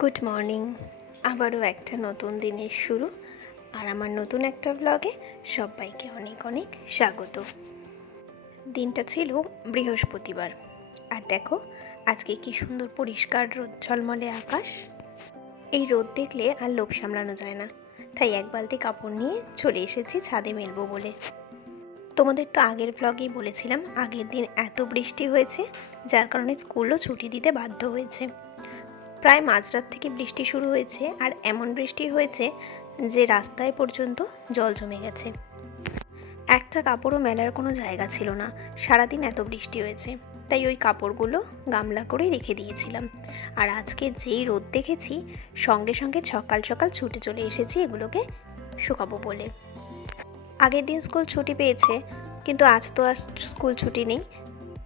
Good morning. আবারও একটা নতুন দিনের শুরু, আর আমার নতুন একটা ব্লগে সবাইকে অনেক অনেক স্বাগত। দিনটা ছিল বৃহস্পতিবার, আর দেখো আজকে কি সুন্দর পরিষ্কার রোদ ঝলমলে আকাশ। এই রোদ দেখলে আর লোভ সামলানো যায় না, তাই এক বালতি কাপড় নিয়ে চলে এসেছি ছাদে মেলবো বলে। তোমাদের তো আগের ব্লগেই বলেছিলাম, আগের দিন এত বৃষ্টি হয়েছে যার কারণে স্কুলও ছুটি দিতে বাধ্য হয়েছে। প্রায় মাঝরাত থেকে বৃষ্টি শুরু হয়েছে, আর এমন বৃষ্টি হয়েছে যে রাস্তায় পর্যন্ত জল জমে গেছে। একটা কাপড়ও মেলার কোনো জায়গা ছিল না, সারাদিন এত বৃষ্টি হয়েছে। তাই ওই কাপড়গুলো গামলা করে রেখে দিয়েছিলাম। আর আজকে যেই রোদ দেখেছি, সঙ্গে সঙ্গে সকাল সকাল ছুটে চলে এসেছি এগুলোকে শুকাবো বলে। আগের দিন স্কুল ছুটি পেয়েছে, কিন্তু আজ তো আর স্কুল ছুটি নেই,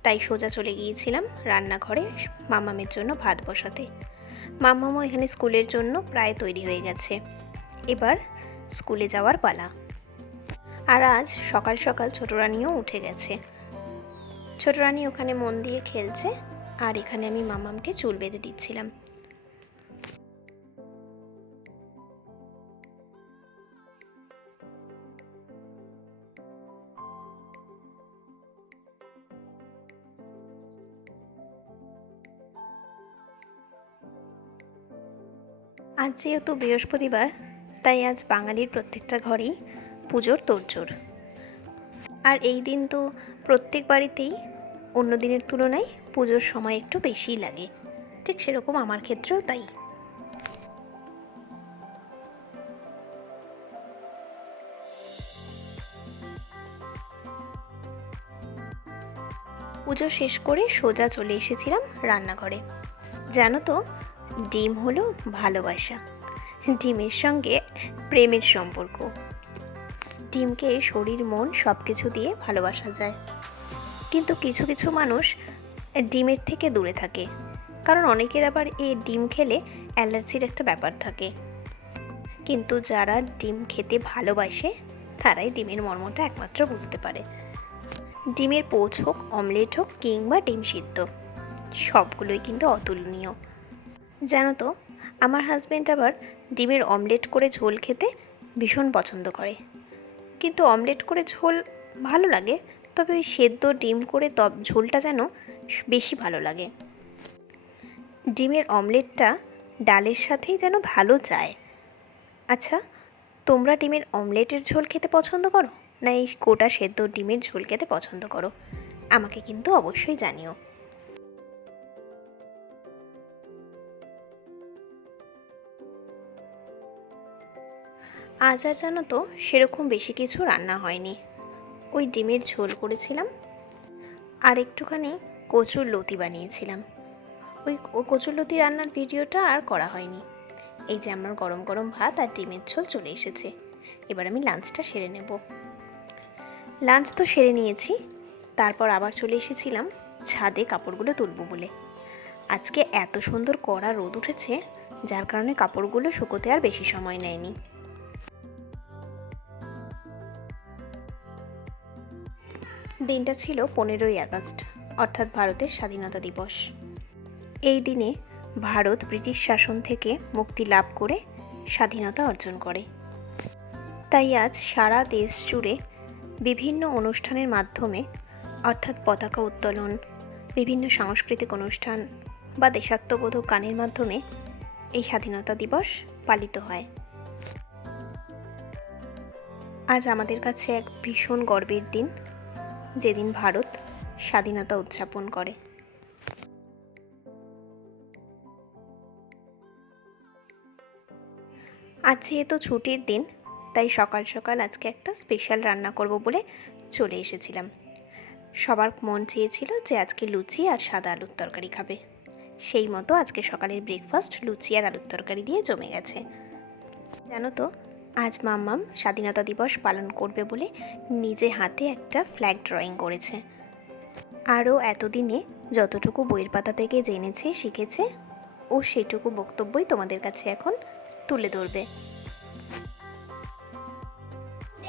তাই সোজা চলে গিয়েছিলাম রান্নাঘরে মামামের জন্য ভাত বসাতে। মাম্মামও এখানে স্কুলের জন্য প্রায় তৈরি হয়ে গেছে, এবার স্কুলে যাওয়ার পালা। আর আজ সকাল সকাল ছোট রানীও উঠে গেছে। ছোট রানী ওখানে মন দিয়ে খেলছে, আর এখানে আমি মামামকে চুল বেঁধে দিচ্ছিলাম। আজ যেহেতু বৃহস্পতিবার, তাই আজ বাঙালির প্রত্যেকটা ঘরেই পুজোর তোড়জোড়। আর এই দিন তো প্রত্যেক বাড়িতেই অন্য দিনের তুলনায় পুজোর সময় একটু বেশিই লাগে, ঠিক সেরকম আমার ক্ষেত্রেও তাই। পুজো শেষ করে সোজা চলে এসেছিলাম রান্নাঘরে। জানো তো, ডিম হলো ভালোবাসা, ডিমের সঙ্গে প্রেমের সম্পর্ক। ডিমকে শরীর মন সব কিছু দিয়ে ভালোবাসা যায়, কিন্তু কিছু কিছু মানুষ ডিমের থেকে দূরে থাকে, কারণ অনেকের আবার এই ডিম খেলে অ্যালার্জির একটা ব্যাপার থাকে। কিন্তু যারা ডিম খেতে ভালোবাসে তারাই ডিমের মর্মটা একমাত্র বুঝতে পারে। ডিমের পোচ হোক, অমলেট হোক, কিংবা ডিম সিদ্ধ, সবগুলোই কিন্তু অতুলনীয়। জানো তো, আমার হাজব্যান্ড আবার ডিমের অমলেট করে ঝোল খেতে ভীষণ পছন্দ করে। কিন্তু অমলেট করে ঝোল ভালো লাগে, তবে ওই সেদ্ধ ডিম করে ঝোলটা যেন বেশি ভালো লাগে। ডিমের অমলেটটা ডালের সাথেই যেন ভালো যায়। আচ্ছা, তোমরা ডিমের অমলেটের ঝোল খেতে পছন্দ করো, না এই গোটা সেদ্ধ ডিমের ঝোল খেতে পছন্দ করো? আমাকে কিন্তু অবশ্যই জানিও। আজ আর জানো তো সেরকম বেশি কিছু রান্না হয়নি, ওই ডিমের ঝোল করেছিলাম, আর একটুখানি কচুর লতি বানিয়েছিলাম। ওই কচুর লতি রান্নার ভিডিওটা আর করা হয়নি। এই যে আমার গরম গরম ভাত আর ডিমের ঝোল চলে এসেছে, এবার আমি লাঞ্চটা সেরে নেব। লাঞ্চ তো সেরে নিয়েছি, তারপর আবার চলে এসেছিলাম ছাদে কাপড়গুলো তুলব বলে। আজকে এত সুন্দর কড়া রোদ উঠেছে, যার কারণে কাপড়গুলো শুকোতে আর বেশি সময় নেয়নি। দিনটা ছিল 15ই আগস্ট, অর্থাৎ ভারতের স্বাধীনতা দিবস। এই দিনে ভারত ব্রিটিশ শাসন থেকে মুক্তি লাভ করে স্বাধীনতা অর্জন করে। তাই আজ সারা দেশ জুড়ে বিভিন্ন অনুষ্ঠানের মাধ্যমে, অর্থাৎ পতাকা উত্তোলন, বিভিন্ন সাংস্কৃতিক অনুষ্ঠান বা দেশাত্মবোধক গানের মাধ্যমে এই স্বাধীনতা দিবস পালিত হয়। আজ আমাদের কাছে এক ভীষণ গর্বের দিন, যেদিন ভারত স্বাধীনতা উদযাপন করে। আজ যেহেতু ছুটির দিন, তাই সকাল সকাল আজকে একটা স্পেশাল রান্না করব বলে চলে এসেছিলাম। সবার মন চেয়েছিল যে আজকে লুচি আর সাদা আলুর তরকারি খাবে, সেই মতো আজকে সকালের ব্রেকফাস্ট লুচি আর আলুর তরকারি দিয়ে জমে গেছে। জানো তো, আজ মাম্মাম স্বাধীনতা দিবস পালন করবে বলে নিজে হাতে একটা ফ্ল্যাগ ড্রয়িং করেছে। আরও এতদিনে যতটুকু বইয়ের পাতা থেকে জেনেছে, শিখেছে, ও সেটুকু বক্তব্যই তোমাদের কাছে এখন তুলে ধরবে।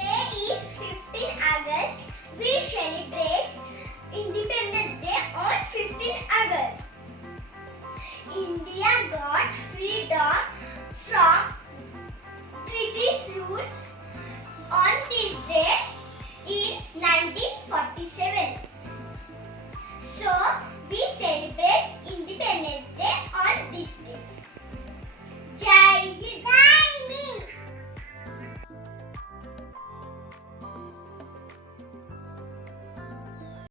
Today is 15 August. We celebrate Independence Day on 15 August. India got freedom